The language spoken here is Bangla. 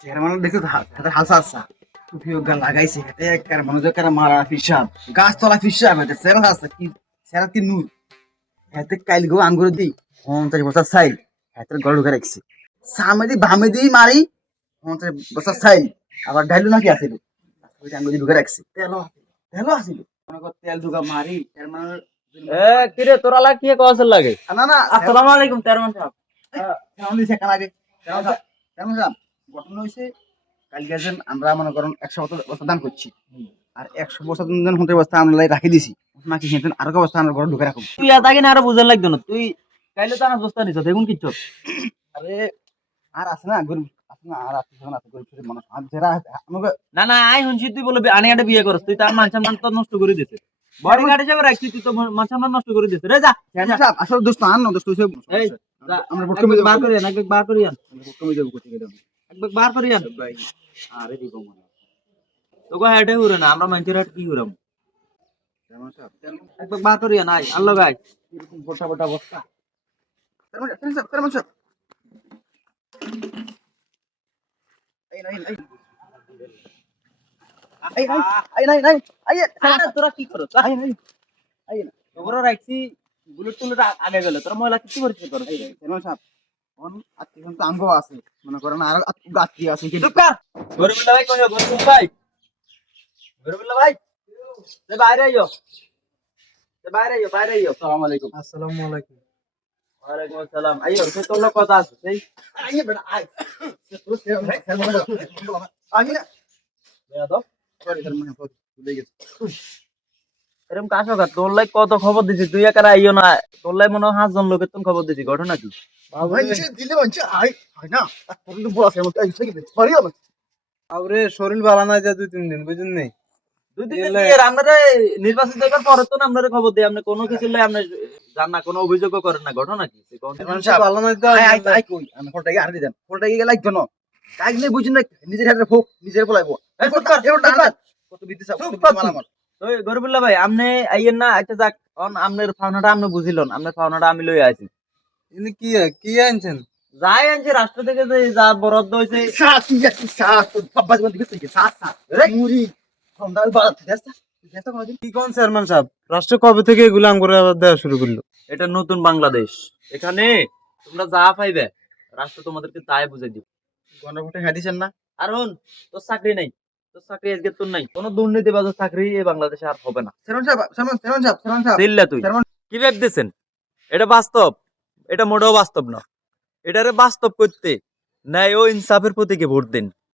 চেয়ারম্যান দেখি হাতে হালসা আসা টুপি ওগা লাগাইছে হাতে একবার মনোযোগ করে মারা ফিসাব গাছ তলা ফিসাব হাতে সেরা আছে কি সেরা কি নূর হাতে কাইল গো আঙ্গুর দি 50 বছর সাইল হাতের গড় ঢুকে রাখছি সামনে দি বামে দি মারি 50 বছর সাইল আবার ডাইলু নাকি আছিল ওই আঙ্গুর দি ঢুকে রাখছি তেল আছিল মনে কর তেল ঢুকা মারি চেয়ারম্যান এ কিরে তোরা লা কি কওয়াছ লাগে? না না আসসালামু আলাইকুম চেয়ারম্যান সাহেব। চেয়ারম্যান দিছে কান আগে চেয়ারম্যান সাহেব ঘটনা হইছে কালকে যেন আমরা মনে করেন 100 বছর দান করছি আর 100 বছর দান হতে বস্তা আমরা রাখি দিছি নাকি হেতেন আর অবস্থা আমরা ঘরে ঢুকে রাখুন তুই এত আগে না আরো বুঝার লাগতো না, তুই কাইলে তো আমার বস্তা নিছ দেখুন কিচ্ছু। আরে আর আছে না গরিব আছে না আর আছে যখন আছে গরিব ছোট মানুষ আর যারা আমাকে না না আই শুনছি তুই বলে আনে আটে বিয়ে করছ, তুই তার মান সম্মান তো নষ্ট করে দিছে। বডি গার্ড হিসেবে রাখছি তুই তো মান সম্মান নষ্ট করে দিছে রে। যা চেয়ারম্যান সাহেব আসলে দোস্ত আন না দোস্ত হইছে এই যা, আমরা ভোট একবার কমিয়ে বার করিয়ান, একবার বার করিয়ান, দেব কোটি গেল একবার বার করিয়ান। ভাই আরে দিব মনে তোকে হেঁটে ঘুরে না, আমরা মানুষের হেঁটে কি ঘুরাম? চেয়ারম্যান সাহেব একবার বার করিয়ান, আয় আল্লাহ গাই। এরকম গোটা গোটা অবস্থা চেয়ারম্যান সাহেব এই নাই এই এই নাই নাই এই আরে তোরা কি করছ? এই নাই এই না তোরা রাখছি বুলেট টুলেট আগে গেল, তোরা ময়লা কিছু করছিস করছিস? চেয়ারম্যান সাহেব অন আত্মীয় তো আঙ্গ আছে মনে করেন আর আত্মীয় আছে চুপ কর। গরিবুল্লাহ ভাই কইও, গরিবুল্লাহ ভাই, গরিবুল্লাহ ভাই তে বাইরে আইও, তে বাইরে আইও, বাইরে আইও। আসসালামু আলাইকুম আসসালামু আলাইকুম। ওয়ালাইকুম আসসালাম। আইও, সে তোর লোক কথা আছে সেই আইয়ে বেটা আই আমি না বেয়াদব। সরি চেয়ারম্যান সাহেব ভুলে গেছি এরকম কাশো কা তোর লাই কত খবর দিছি, তুই একা আইও না। তোর লাই মনে হয় 5 জন লোকের তুমি খবর দিছি, ঘটনা কি? ভাইছে দিলে ভাইছে আই আই না তোর তো বড় আছে মত আই সকি পারি না আরে শরীর ভালো না যা 2-3 দিন বুঝুন নাই। দুই দিন দিয়ে আমরা নির্বাচিত হবার পরে তো আমরা খবর দিই, আপনি কোনো কিছু লাই আপনি জান না, কোনো অভিযোগও করেন না, ঘটনা কি? চেয়ারম্যান সাহেব ভালো নাই তো আই আই আই কই আমি ফোনটা আর দিবেন ফোনটা গিয়ে লাগতো না কাজ নেই বুঝুন না নিজের হাতে ফোক নিজের বলাইবো এই কত কত বিদ্যুৎ মালামাল ওই গরিবুল্লাহ ভাই আপনি আইয়েন না। আচ্ছা যাক, আপনার ফাউনাটা আপনি বুঝিলেন, আপনার ফাউনাটা আমি লই আইছি। ইনি কি আনছেন? যাই আনছি রাষ্ট্র থেকে যে যা বরাদ্দ হয়েছে। সাত ইয়াকি সাত বাবা জীবন দিকে থেকে সাত সাত রে মুড়ি ফোনটা বাদ দেসা দেসা কোনদিন কি কোন চেয়ারম্যান সাহেব, রাষ্ট্র কবে থেকে এগুলো আমগরে আবার দেওয়া শুরু করলো? এটা নতুন বাংলাদেশ, এখানে তোমরা যা পাইবে রাষ্ট্র তোমাদেরকে তাই বুঝাই দিবে। গণভোটে হাদিছেন না আর হন, তোর চাকরি নাই, তোর চাকরি আজকে তোর নাই, কোনো দুর্নীতিবাজের চাকরি এই বাংলাদেশে আর হবে না। চেয়ারম্যান সাহেব চিল্লা তুই কি ভাবতেছেন? এটা বাস্তব, এটা মোটেও বাস্তব না। এটারে বাস্তব করতে ন্যায় ও ইনসাফের প্রতীকে ভোট দিন।